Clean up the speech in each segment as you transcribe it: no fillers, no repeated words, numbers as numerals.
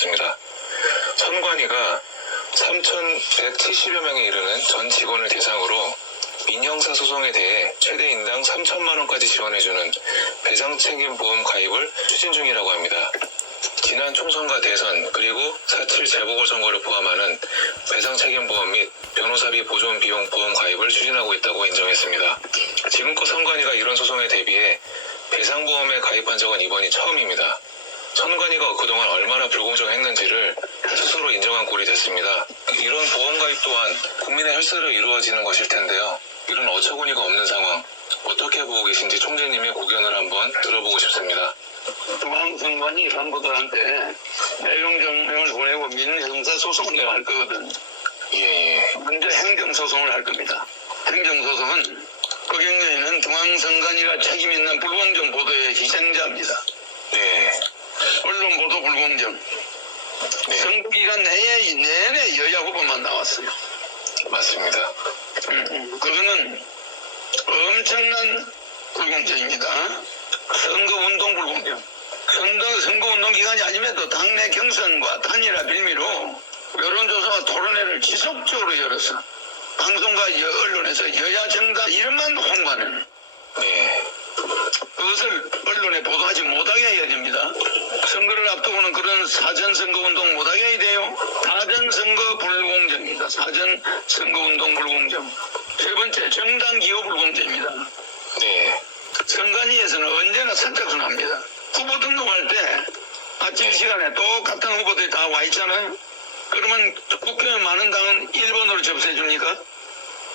밝혀졌습니다. 선관위가 3,170여 명에 이르는 전 직원을 대상으로 민형사 소송에 대해 최대 인당 3천만 원까지 지원해주는 배상책임보험 가입을 추진 중이라고 합니다. 지난 총선과 대선 그리고 4.7 재보궐선거를 포함하는 배상책임보험 및 변호사비 보존 비용 보험 가입을 추진하고 있다고 인정했습니다. 지금껏 선관위가 이런 소송에 대비해 배상보험에 가입한 적은 이번이 처음입니다. 선관위가 그동안 얼마나 불공정했는지를 스스로 인정한 꼴이 됐습니다. 이런 보험 가입 또한 국민의 혈세로 이루어지는 것일 텐데요. 이런 어처구니가 없는 상황 어떻게 보고 계신지 총재님의 고견을 한번 들어보고 싶습니다. 중앙선관위 간부들한테 내용 증명을 보내고 민형사소송을 내가 할 거거든. 예. 먼저 행정소송을 할 겁니다. 행정소송은 법경련에는 중앙선관위가 책임 있는 불공정 보도의 희생자입니다. 네. 언론 보도 불공정. 네. 선거기간 내내 여야 후보만 나왔어요. 맞습니다. 그거는 엄청난 불공정입니다. 선거운동 불공정. 선거운동 기간이 아님에도 당내 경선과 단일화 빌미로 여론조사와 토론회를 지속적으로 열어서 방송과 언론에서 여야 정당 이름만 홍보하는 네. 그것을 언론에 보도하지 못하게 해야 됩니다. 선거를 앞두고는 그런 사전선거운동 못하게 해야 돼요. 사전선거 불공정입니다. 사전선거운동 불공정. 세 번째, 정당기호 불공정입니다. 네. 선관위에서는 언제나 선착순합니다. 후보 등록할 때 아침 시간에 똑같은 후보들이 다 와 있잖아요. 그러면 국회의원 많은 당은 1번으로 접수해 줍니까?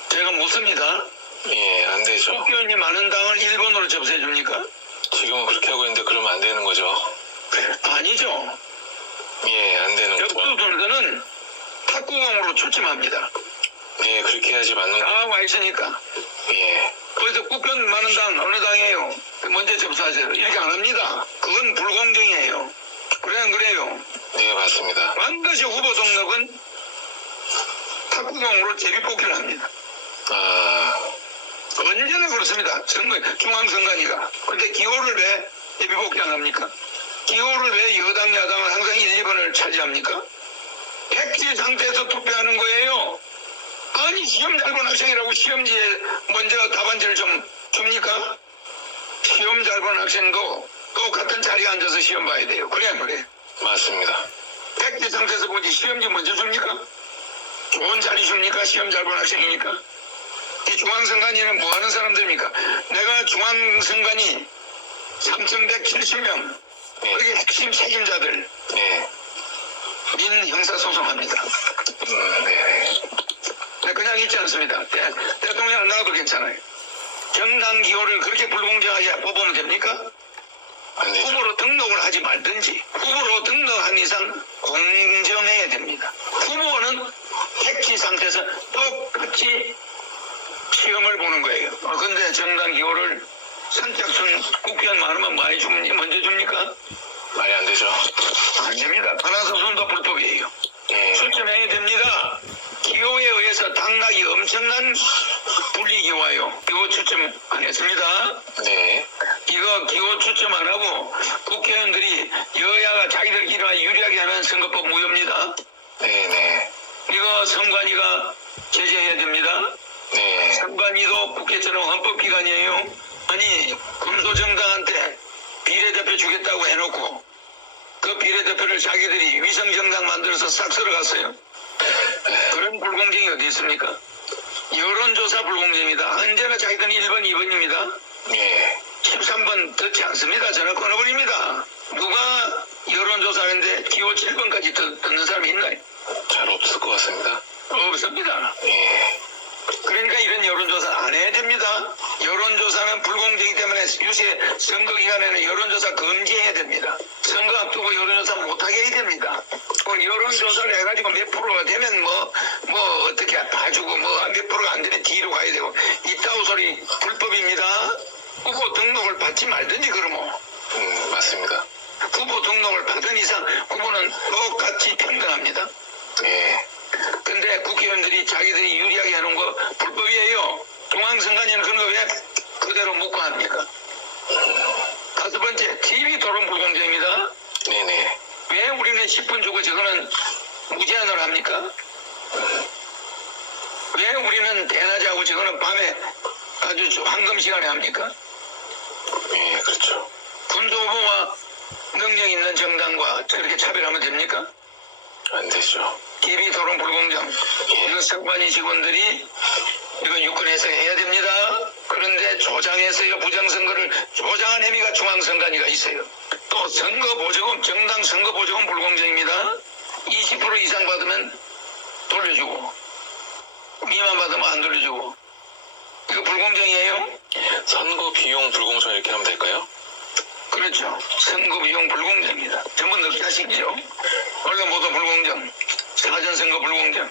제가 묻습니다. 예, 안 되죠. 국회의원이 많은 당을 1번으로 접수해 줍니까? 지금은 그렇게 하고 있는데 그러면 안 되는 거죠. 아니죠. 예, 안 되는 거죠. 접수들은 탁구공으로 초침합니다. 예, 그렇게 해야지 맞는 거. 다 와 있으니까. 예. 그래서 국회의원 많은 당 어느 당이에요? 먼저 접수하세요. 이렇게 안 합니다. 그건 불공정이에요. 그래요. 네, 맞습니다. 반드시 후보 등록은 탁구공으로 제비뽑기를 합니다. 아, 언제나 그렇습니다. 중앙선관위가. 근데 기호를 왜 제비뽑기 안 합니까? 기호를 왜 여당, 야당은 항상 1, 2번을 차지합니까? 백지 상태에서 투표하는 거예요. 아니, 시험 잘 본 학생이라고 시험지에 먼저 답안지를 좀 줍니까? 시험 잘 본 학생도 똑같은 자리에 앉아서 시험 봐야 돼요. 그래. 맞습니다. 백지 상태에서 보지 시험지 먼저 줍니까? 좋은 자리 줍니까? 시험 잘 본 학생이니까. 이 중앙선관위는 뭐 하는 사람들입니까? 내가 중앙선관위 3,170명 그게 핵심 책임자들 네. 민형사소송합니다. 네. 그냥 있지 않습니다. 대통령 안 나와도 괜찮아요. 정당 기호를 그렇게 불공정하게 뽑으면 됩니까? 안 되죠. 후보로 등록을 하지 말든지 후보로 등록한 이상 공정해야 됩니다. 후보는 택지 상태에서 똑같이 시험을 보는 거예요. 그런데 정당 기호를 선착순 국회의원 많으면 많이 먼저 줍니까? 말이 안 되죠. 안 됩니다. 하나선수도 불법이에요. 예. 추첨해야 됩니다. 기호에 의해서 당락이 엄청난 불이익이 와요. 기호 추첨 안 했습니다. 네. 이거 기호 추첨 안 하고 국회의원들이 여야가 자기들끼리 유리하게 하는 선거법 무효입니다. 네네. 이거 선관위가 제재해야 됩니다. 네. 선관위도 국회처럼 헌법기관이에요. 아니 금소정당한테 비례대표 주겠다고 해놓고 그 비례대표를 자기들이 위성정당 만들어서 싹 쓸어갔어요. 그런 불공정이 어디 있습니까? 여론조사 불공정입니다. 언제나 자기들은 1번, 2번입니다. 예. 13번 듣지 않습니다. 전화 끊어버립니다. 누가 여론조사하는데 기호 7번까지 듣는 사람이 있나요? 잘 없을 것 같습니다. 없습니다. 예. 그러니까 이런 여론조사 안 해야 됩니다. 여론조사는 불공정이기 때문에 요새 선거기간에는 여론조사 금지해야 됩니다. 선거 앞두고 여론조사 못하게 해야 됩니다. 여론조사를 해가지고 몇 프로가 되면 뭐 어떻게 봐주고 몇 프로가 안 되면 뒤로 가야 되고 이따구 소리 불법입니다. 후보 등록을 받지 말든지 그러면. 맞습니다. 후보 등록을 받은 이상 후보는 똑같이 평등합니다. 예. 근데 국회의원들이 자기들이 유리하게 해놓은 거 불법이에요. 중앙선관위는 그런 거 왜 그대로 묻고 합니까? 5번째, TV 토론 불공정입니다. 네네. 왜 우리는 10분 주고 저거는 무제한으로 합니까? 왜 우리는 대낮에 하고 저거는 밤에 아주 황금 시간에 합니까? 예, 그렇죠. 군수후보와 능력 있는 정당과 저렇게 차별하면 됩니까? 안 되죠. TV 토론 불공정. 이거 선관위 직원들이 이거 유권 해석해야 됩니다. 그런데 조장해서요, 부정선거를 조장한 혐의가 중앙선관위가 있어요. 또 선거보조금, 정당 선거보조금 불공정입니다. 20% 이상 받으면 돌려주고, 미만 받으면 안 돌려주고. 이거 불공정이에요? 선거 비용 불공정 이렇게 하면 될까요? 그렇죠. 선거 비용 불공정입니다. 전부 늑자식이죠. 언론 보도 불공정, 사전선거 불공정,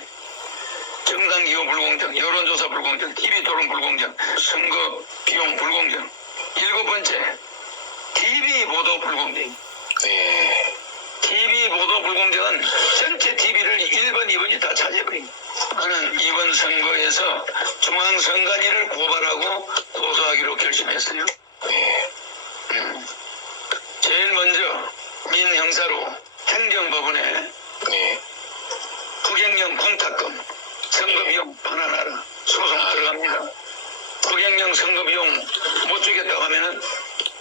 정당 기호 불공정, 여론조사 불공정, TV 토론 불공정, 선거 비용 불공정. 7번째, TV 보도 불공정. 네. TV 보도 불공정은 전체 TV를 1번, 2번이 다 차지해버린. 나는 이번 선거에서 중앙선관위를 고발하고 고소하기로 결심했어요. 네. 제일 먼저 민형사로 행정법원에 네. 국영령 공탁금 선거비용 반환하라 소송 들어갑니다. 국영령 선거비용 못 주겠다고 하면은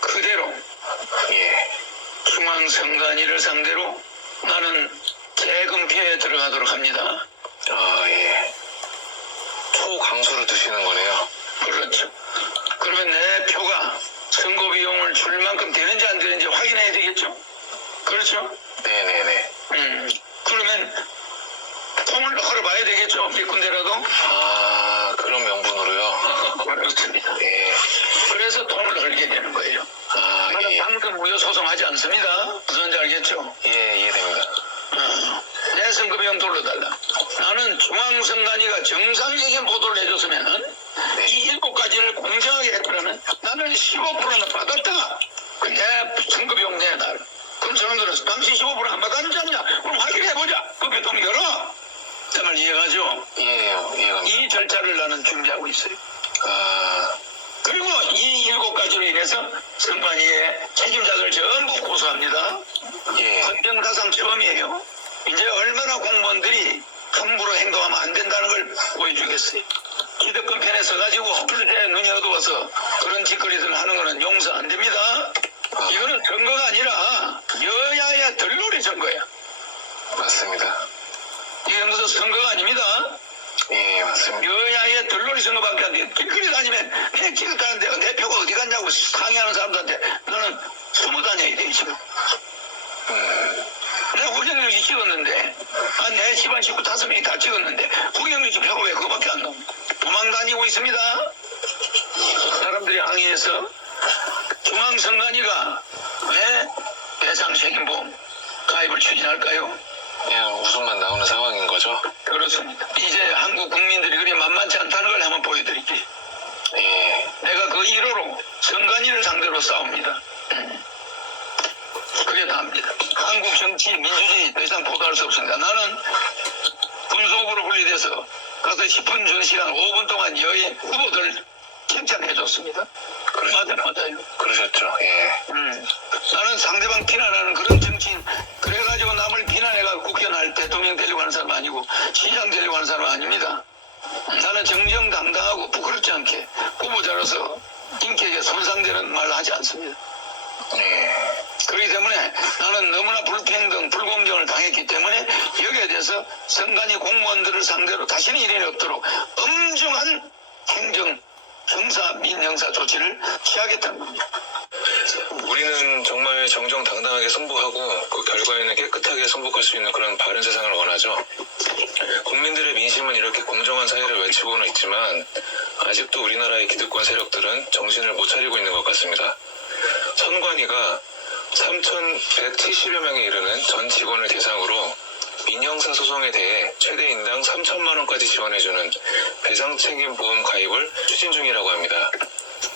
그대로 예. 중앙선관위를 상대로 나는 재금 피해에 들어가도록 합니다. 아, 예. 초강수를 두시는 거네요. 그렇죠. 그러면 내 표가 선거비용을 줄 만큼 되는지 안 되는지 확인해야 되겠죠. 그렇죠. 네네네. 그러면 통을 걸어봐야 되겠죠. 몇 군데라도. 아, 그런 명분으로요? 그렇습니다. 네. 그래서 통을 걸게 되는 거예요. 아, 나는 예. 당근 무효 소송하지 않습니다. 무슨 말인지 알겠죠? 예, 이해됩니다. 내 선거비용 돌려달라. 나는 중앙선관위가 정상적인 보도를 해줬으면 네. 이 7가지를 공정하게 했더라면 나는 15%는 받았다. 내 선거비용 내놔라. 그럼 저놈들은 당신 15%안 받았는지 않냐? 그럼 확인해보자. 그 교통 열어. 그 말 이해가죠? 이해해요. 이해갑니다. 이 절차를 나는 준비하고 있어요. 아, 그리고 이 7가지로 인해서 선관위의 책임자들 전부 고소합니다. 예. 헌정사상 처음이에요. 이제 얼마나 공무원들이 함부로 행동하면 안 된다는 걸 보여주겠어요. 기득권 편에 서가지고 풀대 눈이 어두워서 그런 짓거리들 하는 거는 용서 안 됩니다. 이거는 선거가 아니라 여야의 들놀이 선거야. 맞습니다. 이게 무슨 선거가 아닙니다. 예, 맞습니다. 여야의 들놀이 선거밖에 안 돼. 길거리 다니면 내 찍었다는데 내 표가 어디 갔냐고 항의하는 사람들한테 너는 숨어 다녀야 돼, 지금. 내가 후경일지 찍었는데, 내 집안 식구 5명이 다 찍었는데, 후경일지 표가 왜 그거밖에 안 나옵니까? 도망 다니고 있습니다. 사람들이 항의해서 중앙선관위가 왜 배상책임보험 가입을 추진할까요? 그냥 웃음만 나오는 상황인 거죠? 그렇습니다. 이제 한국 국민들이 그리 만만치 않다는 걸 한번 보여드릴게요. 예. 내가 그 1호로 선관위를 상대로 싸웁니다. 그게 다입니다. 한국 정치, 민주주의 더 이상 보도할 수 없습니다. 나는 군수후보로 분리돼서 가서 10분 전 시간 5분 동안 여야 후보들 칭찬해 줬습니다. 맞아요. 그러셨죠. 예. 나는 상대방 비난하는 그런 정치인, 그래가지고 남을 비난해가 국회의원 대통령 되려고 하는 사람 아니고 시장 되려고 하는 사람 아닙니다. 나는 정정당당하고 부끄럽지 않게 후보자로서 인격에 손상되는 말을 하지 않습니다. 예. 그렇기 때문에 나는 너무나 불평등, 불공정을 당했기 때문에 여기에 대해서 선관위 공무원들을 상대로 다시는 일이 없도록 엄중한 행정, 형사, 민형사 조치를 취하겠다는 겁니다. 우리는 정말 정정당당하게 승부하고 그 결과에는 깨끗하게 승복할 수 있는 그런 바른 세상을 원하죠. 국민들의 민심은 이렇게 공정한 사회를 외치고는 있지만 아직도 우리나라의 기득권 세력들은 정신을 못 차리고 있는 것 같습니다. 선관위가 3,170여 명에 이르는 전 직원을 대상으로 민형사 소송에 대해 최대 인당 3천만 원까지 지원해주는 배상책임보험 가입을 추진 중이라고 합니다.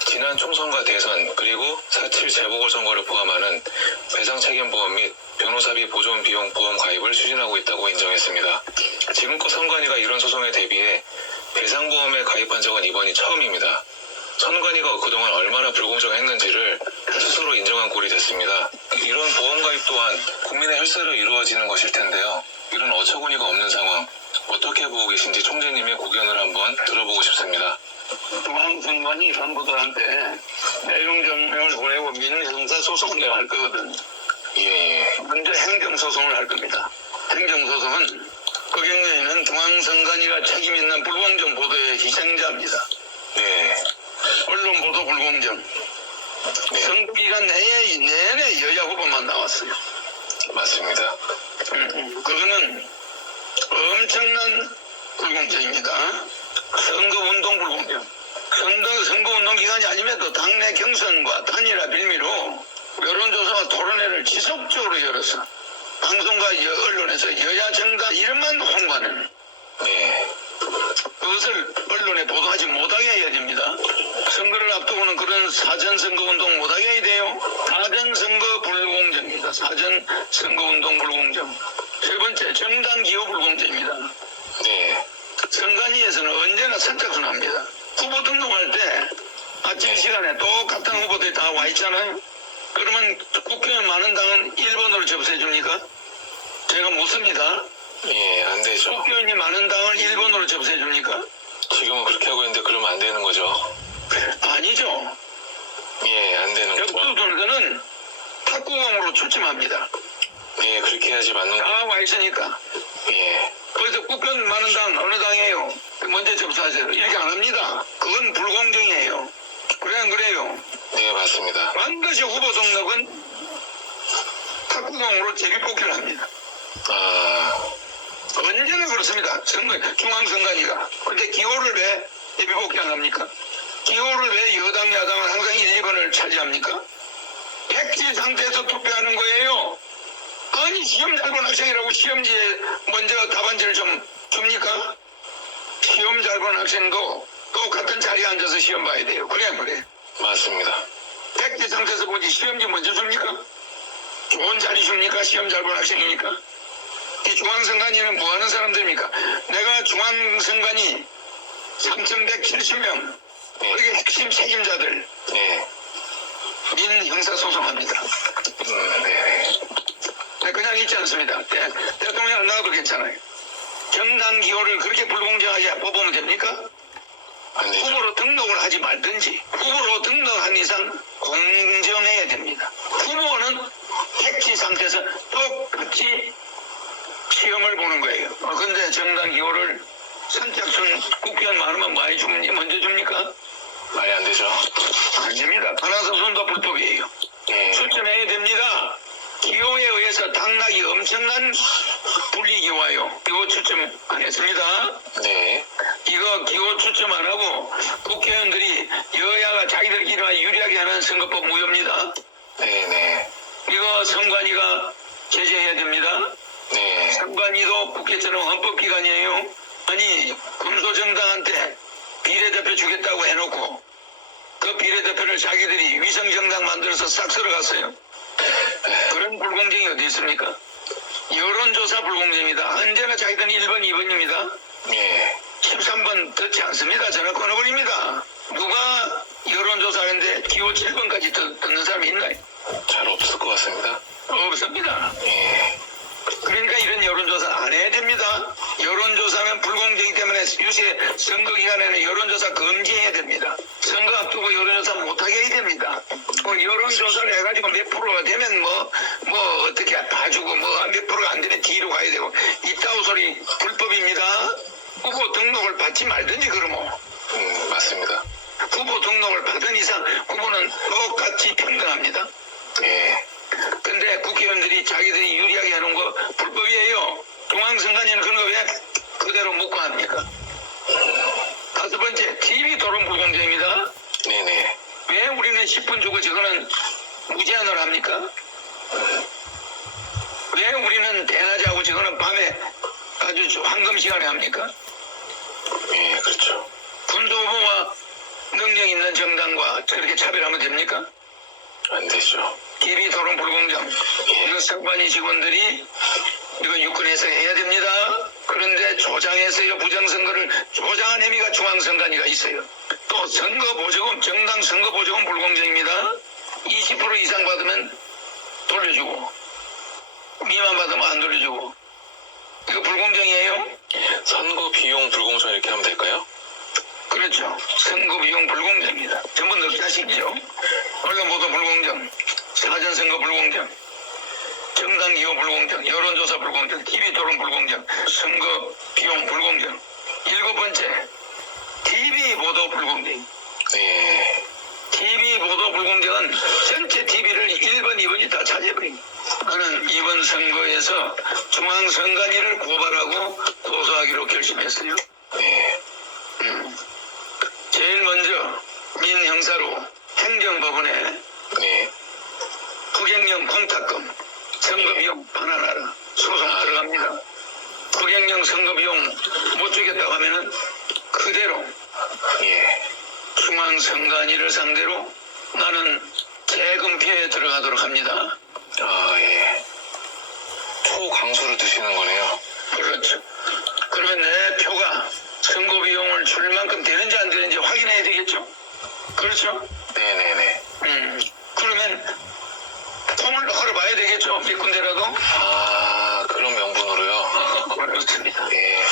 지난 총선과 대선 그리고 4.7 재보궐선거를 포함하는 배상책임보험 및 변호사비 보존 비용 보험 가입을 추진하고 있다고 인정했습니다. 지금껏 선관위가 이런 소송에 대비해 배상보험에 가입한 적은 이번이 처음입니다. 선관위가 그동안 얼마나 불공정했는지를 스스로 인정한 꼴이 됐습니다. 이런 보험 가입 또한 국민의 혈세로 이루어지는 것일 텐데요. 이런 어처구니가 없는 상황 어떻게 보고 계신지 총재님의 고견을 한번 들어보고 싶습니다. 중앙선관위 간부들한테 내용 증명을 보내고 민형사소송을 할 거거든. 예. 먼저 행정소송을 할 겁니다. 행정소송은 그 경우에는 중앙선관위가 책임 있는 불공정 보도의 희생자입니다. 네. 언론 보도 불공정. 네. 선거기간 내내 여야 후보만 나왔어요. 맞습니다. 그거는 엄청난 불공정입니다. 선거운동 불공정. 선거운동 기간이 아님에도 당내 경선과 단일화 빌미로 여론조사와 토론회를 지속적으로 열어서 방송과 언론에서 여야 정당 이름만 홍보하는 네. 그것을 언론에 보도하지 못하게 해야 됩니다. 선거를 앞두고는 그런 사전선거운동 못하게 해야 돼요. 사전선거 불공정입니다. 사전선거운동 불공정. 세 번째, 정당기호 불공정입니다. 네. 선관위에서는 언제나 선착순합니다. 후보 등록할 때 아침 시간에 똑같은 후보들이 다 와 있잖아요. 그러면 국회의원 많은 당은 1번으로 접수해 줍니까? 제가 묻습니다. 예, 안 되죠. 국회의원이 많은 당을 1번으로 접수해 줍니까? 지금은 그렇게 하고 있는데 그러면 안 되는 거죠. 아니죠. 예, 안 되는 거죠. 접수들은 탁구공으로 추첨합니다. 예, 그렇게 해야지 맞는 거. 다 와 있으니까. 예. 그래서 국회의원 많은 당 어느 당이에요? 먼저 접수하세요. 이렇게 안 합니다. 그건 불공정이에요. 그래 안 그래요? 네, 맞습니다. 반드시 후보 등록은 탁구공으로 재비뽑기를 합니다. 아, 언제나 그렇습니다. 중앙선관위가. 근데 기호를 왜 예비뽑기 안 합니까? 기호를 왜 여당, 야당은 항상 1, 2번을 차지합니까? 백지 상태에서 투표하는 거예요. 아니, 시험 잘 본 학생이라고 시험지에 먼저 답안지를 좀 줍니까? 시험 잘 본 학생도 똑같은 자리에 앉아서 시험 봐야 돼요. 그래, 안 그래? 맞습니다. 백지 상태에서 보지 시험지 먼저 줍니까? 좋은 자리 줍니까? 시험 잘 본 학생이니까. 이 중앙선관위는 뭐 하는 사람들입니까? 내가 중앙선관위 3,170명, 네. 우리 핵심 책임자들, 네. 민형사소송합니다. 네. 그냥 있지 않습니다. 대통령 안 나와도 괜찮아요. 정당 기호를 그렇게 불공정하게 뽑으면 됩니까? 안 되죠. 후보로 등록을 하지 말든지 후보로 등록한 이상 공정해야 됩니다. 후보는 택지 상태에서 똑같이 시험을 보는 거예요. 근데 정당 기호를 선착순 국회의원 많으면 많이 먼저 줍니까? 말이 안 되죠. 안 됩니다. 하나선수도 불법이에요. 예. 추천해야 됩니다. 기호에 의해서 당락이 엄청난 불이익이 와요. 기호 추첨 안 했습니다. 네. 이거 기호 추첨 안 하고 국회의원들이 여야가 자기들끼리 유리하게 하는 선거법 무효입니다. 네네. 이거 선관위가 제재해야 됩니다. 네. 선관위도 국회처럼 헌법기관이에요. 아니 금소정당한테 비례대표 주겠다고 해놓고 그 비례대표를 자기들이 위성정당 만들어서 싹 쓸어갔어요. 그런 불공정이 어디 있습니까? 여론조사 불공정입니다. 언제나 자기들은 1번, 2번입니다. 예. 13번 듣지 않습니다. 전화 끊어버립니다. 누가 여론조사하는데 기호 7번까지 듣는 사람이 있나요? 잘 없을 것 같습니다. 없습니다. 예. 그러니까 이런 여론조사 안 해야 됩니다. 여론조사는 불공정이기 때문에 요새 선거기간에는 여론조사 금지해야 됩니다. 선거 앞두고 여론조사 못하게 해야 됩니다. 여론조사를 해가지고 몇 프로가 되면 뭐 어떻게 봐주고 몇 프로가 안 되면 뒤로 가야 되고 이따위 소리 불법입니다. 후보 등록을 받지 말든지 그러면 맞습니다. 후보 등록을 받은 이상 후보는 똑같이 평등합니다. 예. 근데 국회의원들이 자기들이 유리하게 하는 거 불법이에요. 중앙선관위는 그런 거 왜 그대로 묵과합니까? 다섯 번째, TV 토론 불공정입니다. 네네. 왜 우리는 10분 주고 저거는 무제한으로 합니까? 왜 우리는 대낮에 하고 저거는 밤에 아주 황금 시간에 합니까? 예, 그렇죠. 군수 후보와 능력 있는 정당과 저렇게 차별하면 됩니까? 안 되죠. TV 토론 불공정. 이거 선관위 직원들이 이거 유권해서 해야 됩니다. 그런데 조장해서요, 부정선거를 조장한 혐의가 중앙선관위가 있어요. 또 선거보조금, 정당 선거보조금 불공정입니다. 20% 이상 받으면 돌려주고 미만 받으면 안 돌려주고 이거 불공정이에요? 선거 비용 불공정 이렇게 하면 될까요? 그렇죠. 선거 비용 불공정입니다. 전부 넉자식이죠. 언론 보도 불공정, 사전선거 불공정, 정당 기호 불공정, 여론조사 불공정, TV 토론 불공정, 선거 비용 불공정. 7번째, TV 보도 불공정. 예. TV 보도 불공정은 전체 TV를 1번, 2번이 다 차지해버립니다. 나는 이번 선거에서 중앙선관위를 고발하고 고소하기로 결심했어요. 예. 제일 먼저 민형사로 행정법원에 예. 국행령 공탁금 선거비용 반환하라 소송 들어갑니다. 국행령 선거비용 못 주겠다고 하면은 그대로 예. 중앙선관위를 상대로 나는 재금 피해에 들어가도록 합니다. 아, 예. 초강수를 두시는 거네요. 그렇죠. 그러면 내 표가 선거비용을 줄 만큼 되는지 안 되는지 확인해야 되겠죠. 그렇죠. 네네네. 그러면 통을 걸어봐야 되겠죠. 몇 군데라도. 아, 그런 명분으로요? 그렇습니다. 예.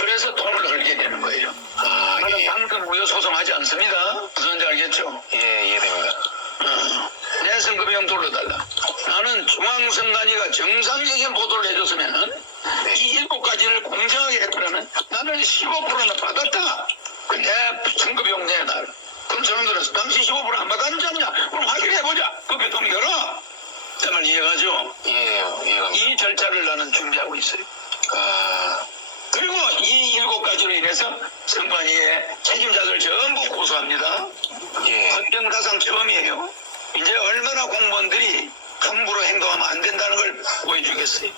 그래서 통을 걸게 되는 거예요. 아, 나는 예. 방금 무효 소송하지 않습니다. 무슨지 알겠죠? 예, 이해됩니다. 내 선거비용 돌려달라. 나는 중앙선관위가 정상적인 보도를 해줬으면 이 7가지를 공정하게 했더라면 나는 15%는 받았다. 내 선거비용 내놔라. 그럼 저놈들은 당시 15%안 받았는지 않냐? 그럼 확인해보자. 그 교통 열어. 그 말 이해가죠? 이해해요. 이해갑니다. 이 절차를 나는 준비하고 있어요. 아, 그리고 이 7가지로 인해서 선관위의 책임자들 전부 고소합니다. 예. 헌정사상 처음이에요. 이제 얼마나 공무원들이 함부로 행동하면 안 된다는 걸 보여주겠어요.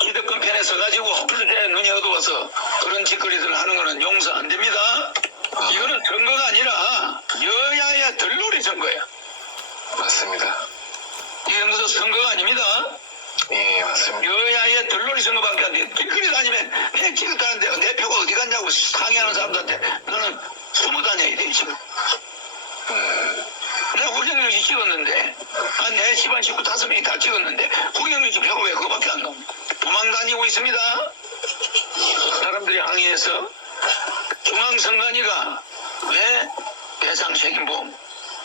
기득권 편에 서가지고 내 눈이 어두워서 그런 짓거리들을 하는 거는 용서 안 됩니다. 이거는 선거가 아니라 여야의 들놀이 선거야. 맞습니다. 이건 무슨 선거가 아닙니다. 예, 맞습니다. 여야의 들놀이 선거밖에 안 돼. 길거리 다니면 내 찍었다는데 내 표가 어디 갔냐고 상의하는 사람들한테 너는 숨어 다녀야 돼 지금. 내가 국영유지 찍었는데 내 집안 식구 5명이 다 찍었는데 국영유지 표가 왜 그거밖에 안 나옵니까? 도망 다니고 있습니다. 사람들이 항의해서 중앙선관위가 왜 배상책임보험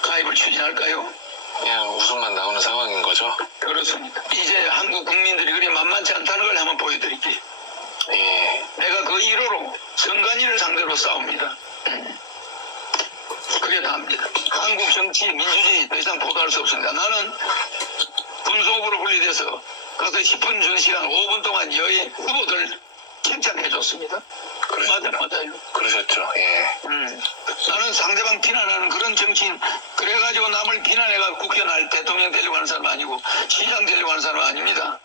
가입을 추진할까요? 그냥 웃음만 나오는 상황인 거죠? 그렇습니다. 이제 한국 국민들이 그리 만만치 않다는 걸 한번 보여드릴게요. 예. 내가 그 1호로 선관위를 상대로 싸웁니다. 그게 다입니다. 한국 정치, 민주주의 더 이상 보도할 수 없습니다. 나는 분수업으로 분리돼서 가서 10분 전 시간 5분 동안 여의 후보들 칭찬해 줬습니다. 맞아요. 그러셨죠? 예. 나는 상대방 비난하는 그런 정치인 그래가지고 남을 비난해가 국회의원 대통령 되려고 하는 사람 아니고 시장 되려고 하는 사람 아닙니다.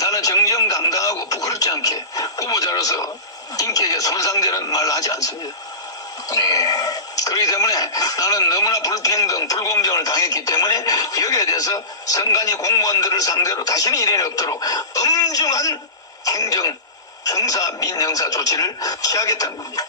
나는 정정당당하고 부끄럽지 않게 후보자로서 인격에 손상되는 말을 하지 않습니다. 예. 그렇기 때문에 나는 너무나 불평등, 불공정을 당했기 때문에 여기에 대해서 선관위 공무원들을 상대로 다시는 일이 없도록 엄중한 행정, 형사, 민형사 조치를 취하겠다는 겁니다.